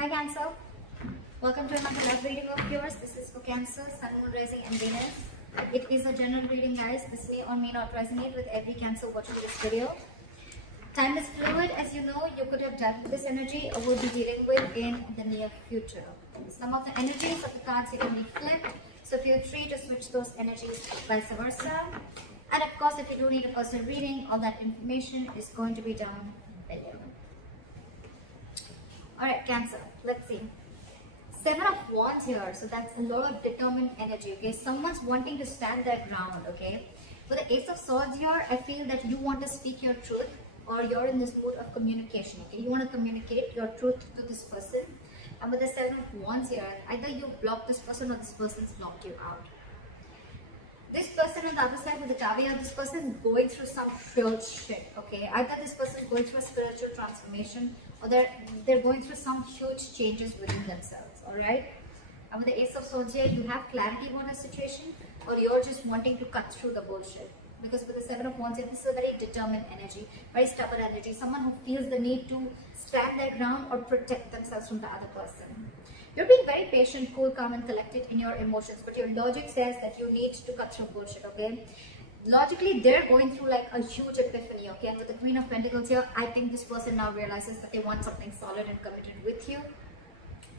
Hi Cancer, welcome to another live reading of yours. This is for Cancer, Sun, Moon, Rising and Venus. It is a general reading guys. This may or may not resonate with every Cancer watching this video. Time is fluid, as you know. You could have dealt with this energy or will be dealing with in the near future. Some of the energies of the cards here can be flipped, so feel free to switch those energies vice versa. And of course, if you do need a personal reading, all that information is going to be down below. Alright, Cancer, let's see. 7 of Wands here, so that's a lot of determined energy, okay? Someone's wanting to stand their ground, okay? With the Ace of Swords here, I feel that you want to speak your truth, or you're in this mood of communication, okay? You want to communicate your truth to this person. And with the 7 of Wands here, either you block this person or this person's blocked you out. This person on the other side with the Tower, this person is going through some real shit, okay? Either this person is going through a spiritual transformation or they're going through some huge changes within themselves, alright? And with the Ace of Swords here, you have clarity on a situation or you're just wanting to cut through the bullshit. Because with the 7 of Wands here, this is a very determined energy, very stubborn energy, someone who feels the need to stand their ground or protect themselves from the other person. You're being very patient, cool, calm and collected in your emotions, but your logic says that you need to cut through bullshit, okay? Logically, they're going through like a huge epiphany, okay? And with the Queen of Pentacles here, I think this person now realizes that they want something solid and committed with you.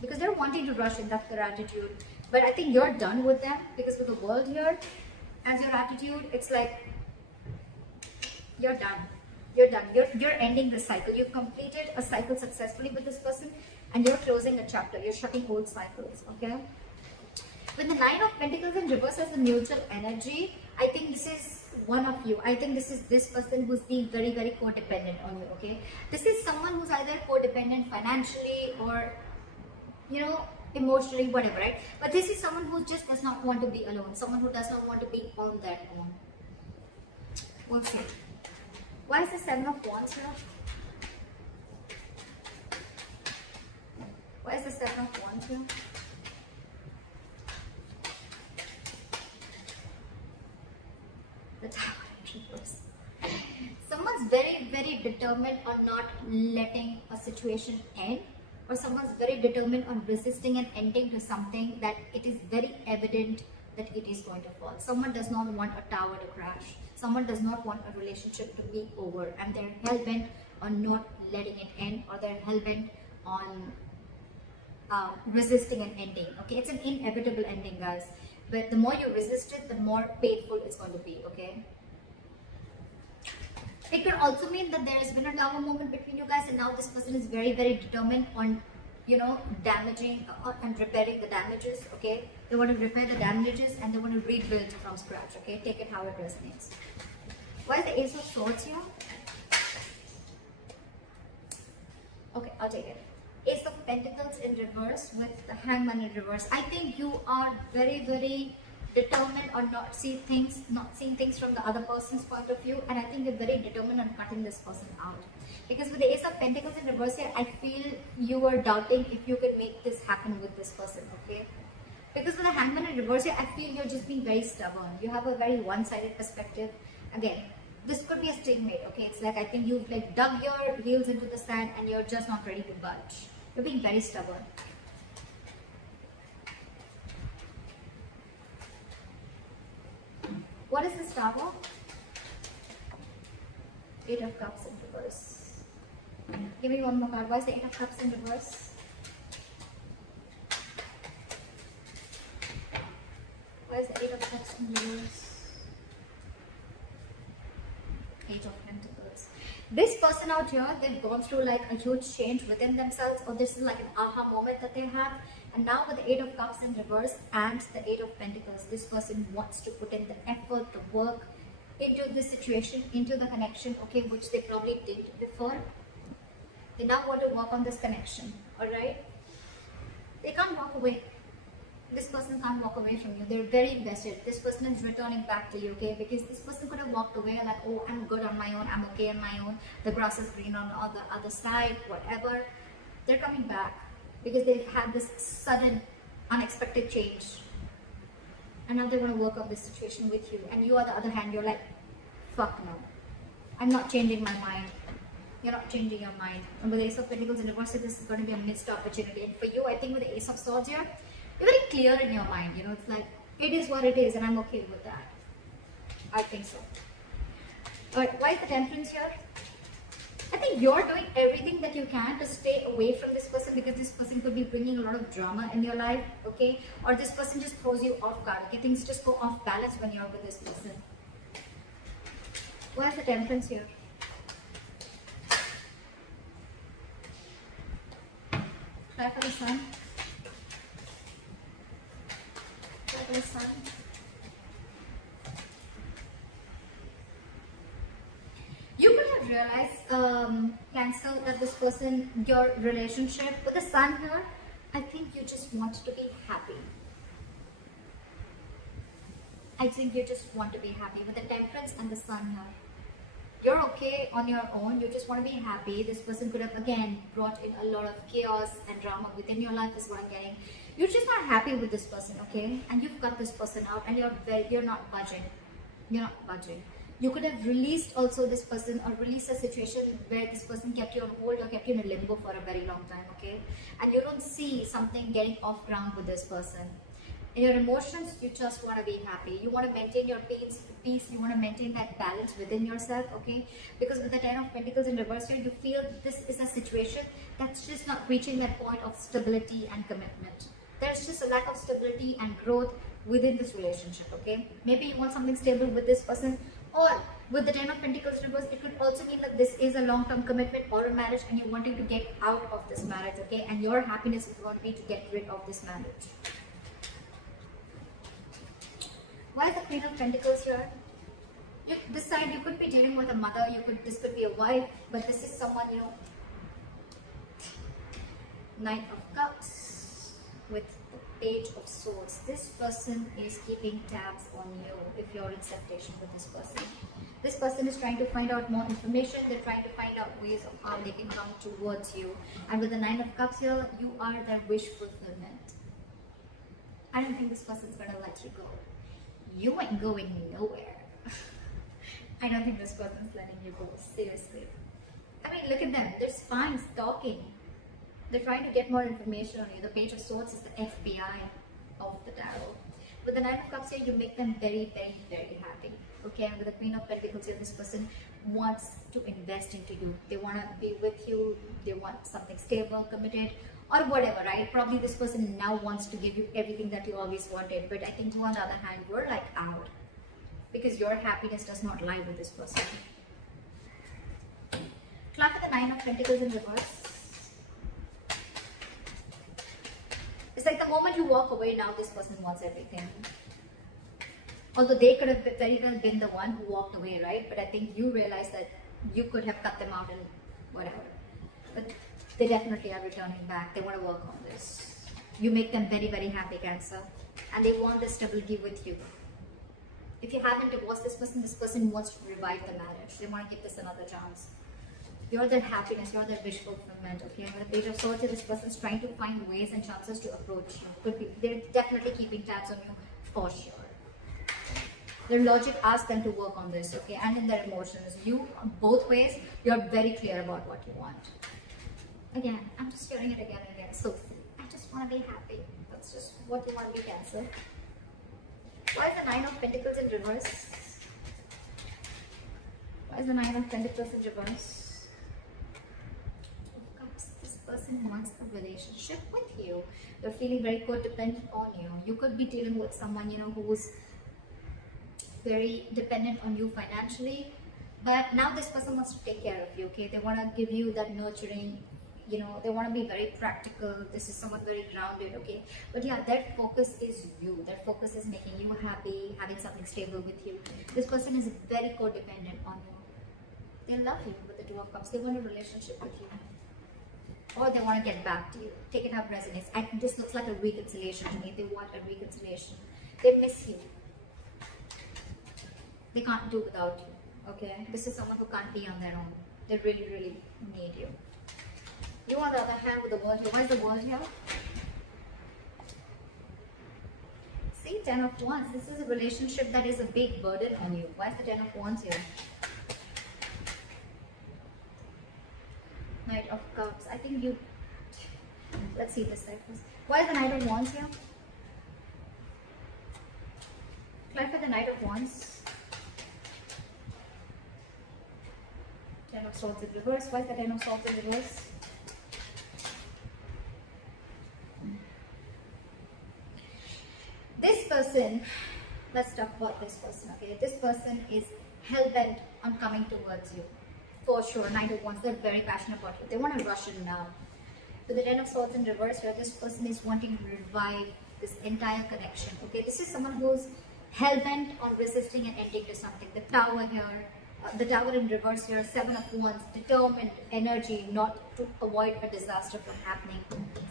Because they're wanting to rush in, that's their attitude. But I think you're done with them, because with the World here, as your attitude, it's like, you're done. You're done. You're ending this cycle. You've completed a cycle successfully with this person and you're closing a chapter. You're shutting old cycles, okay? With the 9 of Pentacles in reverse as the neutral energy, I think this is one of you. I think this is this person who's being very, very codependent on you, okay? This is someone who's either codependent financially or, you know, emotionally, whatever, right? But this is someone who just does not want to be alone. Someone who does not want to be on their own. We'll see. Why is the 7 of Wands here? Why is the 7 of Wands here? The Tower in reverse. Someone's very, very determined on not letting a situation end, or someone's very determined on resisting and ending to something that it is very evident that it is going to fall. Someone does not want a tower to crash. Someone does not want a relationship to be over, and they're hell-bent on not letting it end, or they're hell-bent on resisting an ending, okay? It's an inevitable ending, guys. But the more you resist it, the more painful it's going to be, okay? It could also mean that there has been a Tower moment between you guys, and now this person is very, very determined on, you know, damaging and repairing the damages, okay? They want to repair the damages and they want to rebuild from scratch, okay? Take it how it resonates. Why is the Ace of Swords here? Okay, I'll take it. Ace of Pentacles in reverse with the Hangman in reverse. I think you are very, very determined on not seeing things from the other person's point of view, and I think you're very determined on cutting this person out. Because with the Ace of Pentacles in reverse here, I feel you are doubting if you could make this happen with this person, okay? Because with the Hangman in reverse here, I feel you're just being very stubborn. You have a very one-sided perspective. Again, this could be a stalemate, okay? It's like I think you've like dug your heels into the sand and you're just not ready to budge. You're being very stubborn. What is this Tower? 8 of Cups in reverse. Give me one more card. Why is the 8 of Cups in reverse? Why is the 8 of Cups in reverse? 8 of Pentacles. This person out here, they've gone through like a huge change within themselves, or this is like an aha moment that they have. And now with the 8 of Cups in reverse and the 8 of Pentacles, this person wants to put in the effort, the work into this situation, into the connection, okay, which they probably did before. They now want to work on this connection, alright? They can't walk away. This person can't walk away from you. They're very invested. This person is returning back to you, okay? Because this person could have walked away like, oh, I'm good on my own, I'm okay on my own, the grass is green on the other side, whatever. They're coming back because they've had this sudden, unexpected change. And now they want to work on this situation with you. And you, on the other hand, you're like, fuck no. I'm not changing my mind. You're not changing your mind. And with the Ace of Pentacles in reverse, this is going to be a missed opportunity. And for you, I think with the Ace of Swords here, you're very clear in your mind. You know, it's like, it is what it is and I'm okay with that. I think so. Alright, why is the Temperance here? I think you're doing everything that you can to stay away from this person, because this person could be bringing a lot of drama in your life, okay? Or this person just throws you off guard, okay? Things just go off balance when you're with this person. Why is the Temperance here? Try for the Sun. Try for the Sun. You could have realized, Cancer, that this person, your relationship with the Sun here, I think you just want to be happy. I think you just want to be happy with the Temperance and the Sun here. You're okay on your own, you just want to be happy. This person could have again brought in a lot of chaos and drama within your life is what I'm getting. You're just not happy with this person, okay? And you've got this person out and you're not budging. You're not budging. You could have released also this person, or released a situation where this person kept you on hold or kept you in a limbo for a very long time, okay? And you don't see something getting off ground with this person. In your emotions, you just want to be happy. You want to maintain your peace. You want to maintain that balance within yourself, okay? Because with the Ten of Pentacles in reverse here, you feel this is a situation that's just not reaching that point of stability and commitment. There's just a lack of stability and growth within this relationship, okay? Maybe you want something stable with this person, or with the Ten of Pentacles reverse, it could also mean that this is a long-term commitment or a marriage and you're wanting to get out of this marriage, okay? And your happiness is going to be to get rid of this marriage. Why is the Queen of Pentacles here? This side, you could be dealing with a mother, this could be a wife, but this is someone, you know, Knight of Cups with the Page of Swords. This person is keeping tabs on you if you're in separation with this person. This person is trying to find out more information. They're trying to find out ways of how they can come towards you. And with the Nine of Cups here, you are their wish fulfillment. I don't think this person's going to let you go. You ain't going nowhere. I don't think this person's letting you go, seriously. I mean, look at them. They're spying, stalking. They're trying to get more information on you. The Page of Swords is the FBI of the tarot. With the Nine of Cups here, you make them very, very, very happy. Okay, and with the Queen of Pentacles here, this person wants to invest into you. They want to be with you. They want something stable, committed, or whatever, right? Probably this person now wants to give you everything that you always wanted. But I think on the other hand, you're like out. Because your happiness does not lie with this person. Clap at the Nine of Pentacles in reverse. It's like the moment you walk away, now this person wants everything. Although they could have very well been the one who walked away, right? But I think you realize that you could have cut them out and whatever. But they definitely are returning back. They want to work on this. You make them very, very happy, Cancer. And they want this stability with you. If you haven't divorced this person wants to revive the marriage. They want to give this another chance. You're their happiness, you're their wish fulfillment, okay? With the Page of Swords, this person's trying to find ways and chances to approach you. Could be, they're definitely keeping tabs on you, for sure. Their logic asks them to work on this, okay? And in their emotions, you, both ways, you're very clear about what you want. Again, I'm just hearing it again and again. So, I just want to be happy. That's just what you want to be, Cancer. Why is the Nine of Pentacles in reverse? Why is the Nine of Pentacles in reverse? This person wants a relationship with you. They're feeling very codependent on you. You could be dealing with someone, you know, who's very dependent on you financially. But now this person wants to take care of you, okay? They want to give you that nurturing, you know, they want to be very practical. This is someone very grounded, okay? But yeah, their focus is you. Their focus is making you happy, having something stable with you. This person is very codependent on you. They love you with the Two of Cups. They want a relationship with you. Or they want to get back to you. Take it how it resonates. And this looks like a reconciliation to me. They want a reconciliation. They miss you. They can't do without you, okay? This is someone who can't be on their own. They really, really need you. You, on the other hand, with the World here. Why is the World here? See, Ten of Wands. This is a relationship that is a big burden on you. Why is the Ten of Wands here? think you... Let's see this side first. Why is the Knight of Wands here? Clarify the Knight of Wands. Ten of Swords in reverse. Why is the Ten of Swords in reverse? This person, let's talk about this person, okay? This person is hell-bent on coming towards you. For sure, Knight of Wands, they're very passionate about you. They want to rush in now. With the Ten of Swords in reverse here, this person is wanting to revive this entire connection, okay? This is someone who's hell-bent on resisting and ending to something. The Tower here, the Tower in reverse here, Seven of Wands, determined energy not to avoid a disaster from happening.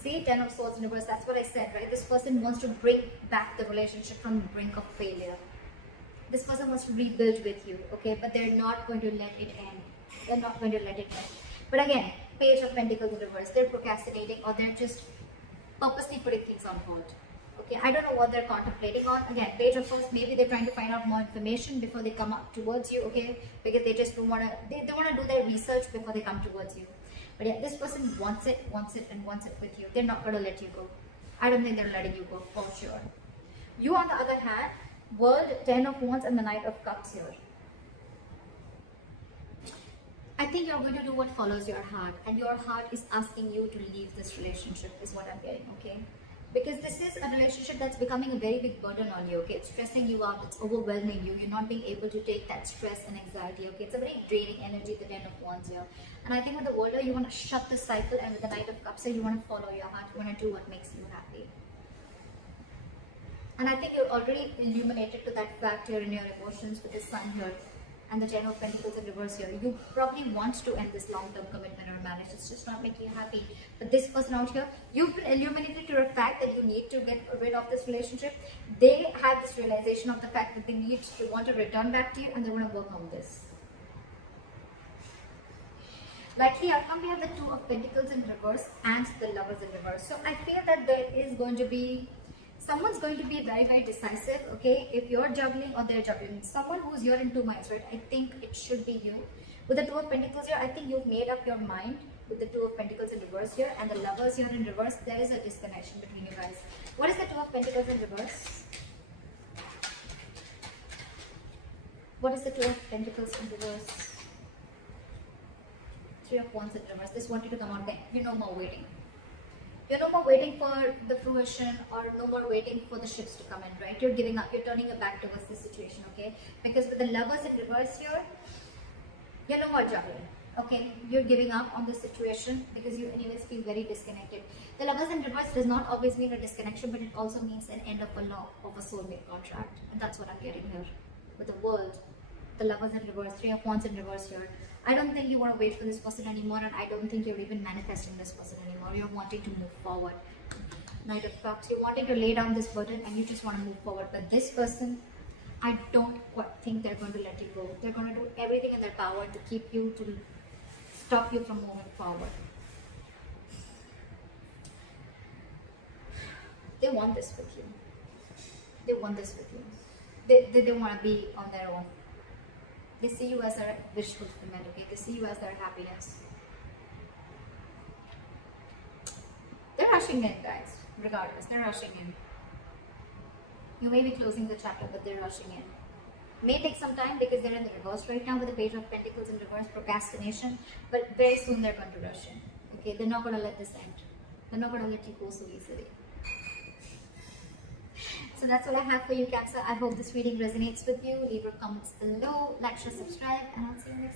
See, Ten of Swords in reverse, that's what I said, right? This person wants to bring back the relationship from the brink of failure. This person wants to rebuild with you, okay? But they're not going to let it end. They're not going to let it end. But again, Page of Pentacles in reverse, they're procrastinating or they're just purposely putting things on hold. Okay, I don't know what they're contemplating on. Again, Page of Swords, maybe they're trying to find out more information before they come up towards you, okay? Because they just don't want to, they want to do their research before they come towards you. But yeah, this person wants it, and wants it with you. They're not going to let you go. I don't think they're letting you go, for sure. You, on the other hand, World, Ten of Wands, and the Knight of Cups here. I think you're going to do what follows your heart, and your heart is asking you to leave this relationship, is what I'm getting, okay? Because this is a relationship that's becoming a very big burden on you, okay? It's stressing you out, it's overwhelming you, you're not being able to take that stress and anxiety, okay? It's a very draining energy, the Ten of Wands here. And I think with the older, you want to shut the cycle, and with the Knight of Cups here, you want to follow your heart, you want to do what makes you happy. And I think you're already illuminated to that fact here in your emotions with the Sun here and the Ten of Pentacles in reverse here. You probably want to end this long-term commitment or marriage. It's just not making you happy. But this person out here, you've been illuminated to the fact that you need to get rid of this relationship. They have this realization of the fact that they want to return back to you, and they want to work on this. Likely outcome, we have the Two of Pentacles in reverse and the Lovers in reverse. So I feel that there is going to be someone's going to be very, very decisive, okay? If you're juggling or they're juggling, someone who's here in two minds, right? I think it should be you. With the Two of Pentacles here, I think you've made up your mind. With the Two of Pentacles in reverse here and the Lovers here in reverse, there is a disconnection between you guys. What is the Two of Pentacles in reverse? What is the Two of Pentacles in reverse? Three of Wands in reverse. This wanted to come out there. You're no more waiting. You're no more waiting for the fruition or no more waiting for the ships to come in, right? You're giving up. You're turning your back towards this situation, okay? Because with the Lovers in reverse here, you're no more juggling, okay? You're giving up on the situation because you anyways feel very disconnected. The Lovers in reverse does not always mean a disconnection, but it also means an end of a love, of a soulmate contract. And that's what I'm getting here. With the World, the Lovers in reverse, Three of Wands in reverse here. I don't think you want to wait for this person anymore, and I don't think you're even manifesting this person anymore. You're wanting to move forward. Knight of Cups, you're wanting to lay down this burden and you just want to move forward. But this person, I don't quite think they're going to let you go. They're going to do everything in their power to keep you, to stop you from moving forward. They want this with you. They want this with you. They don't want to be on their own. They see you as their wish fulfillment, okay? They see you as their happiness. They're rushing in, guys. Regardless, they're rushing in. You may be closing the chapter, but they're rushing in. May take some time because they're in the reverse right now with the Page of Pentacles in reverse, procrastination. But very soon they're going to rush in. Okay, they're not going to let this end. They're not going to let you go so easily. So that's all I have for you, Cancer. I hope this reading resonates with you. Leave your comments below, like, share, subscribe, and I'll see you next time.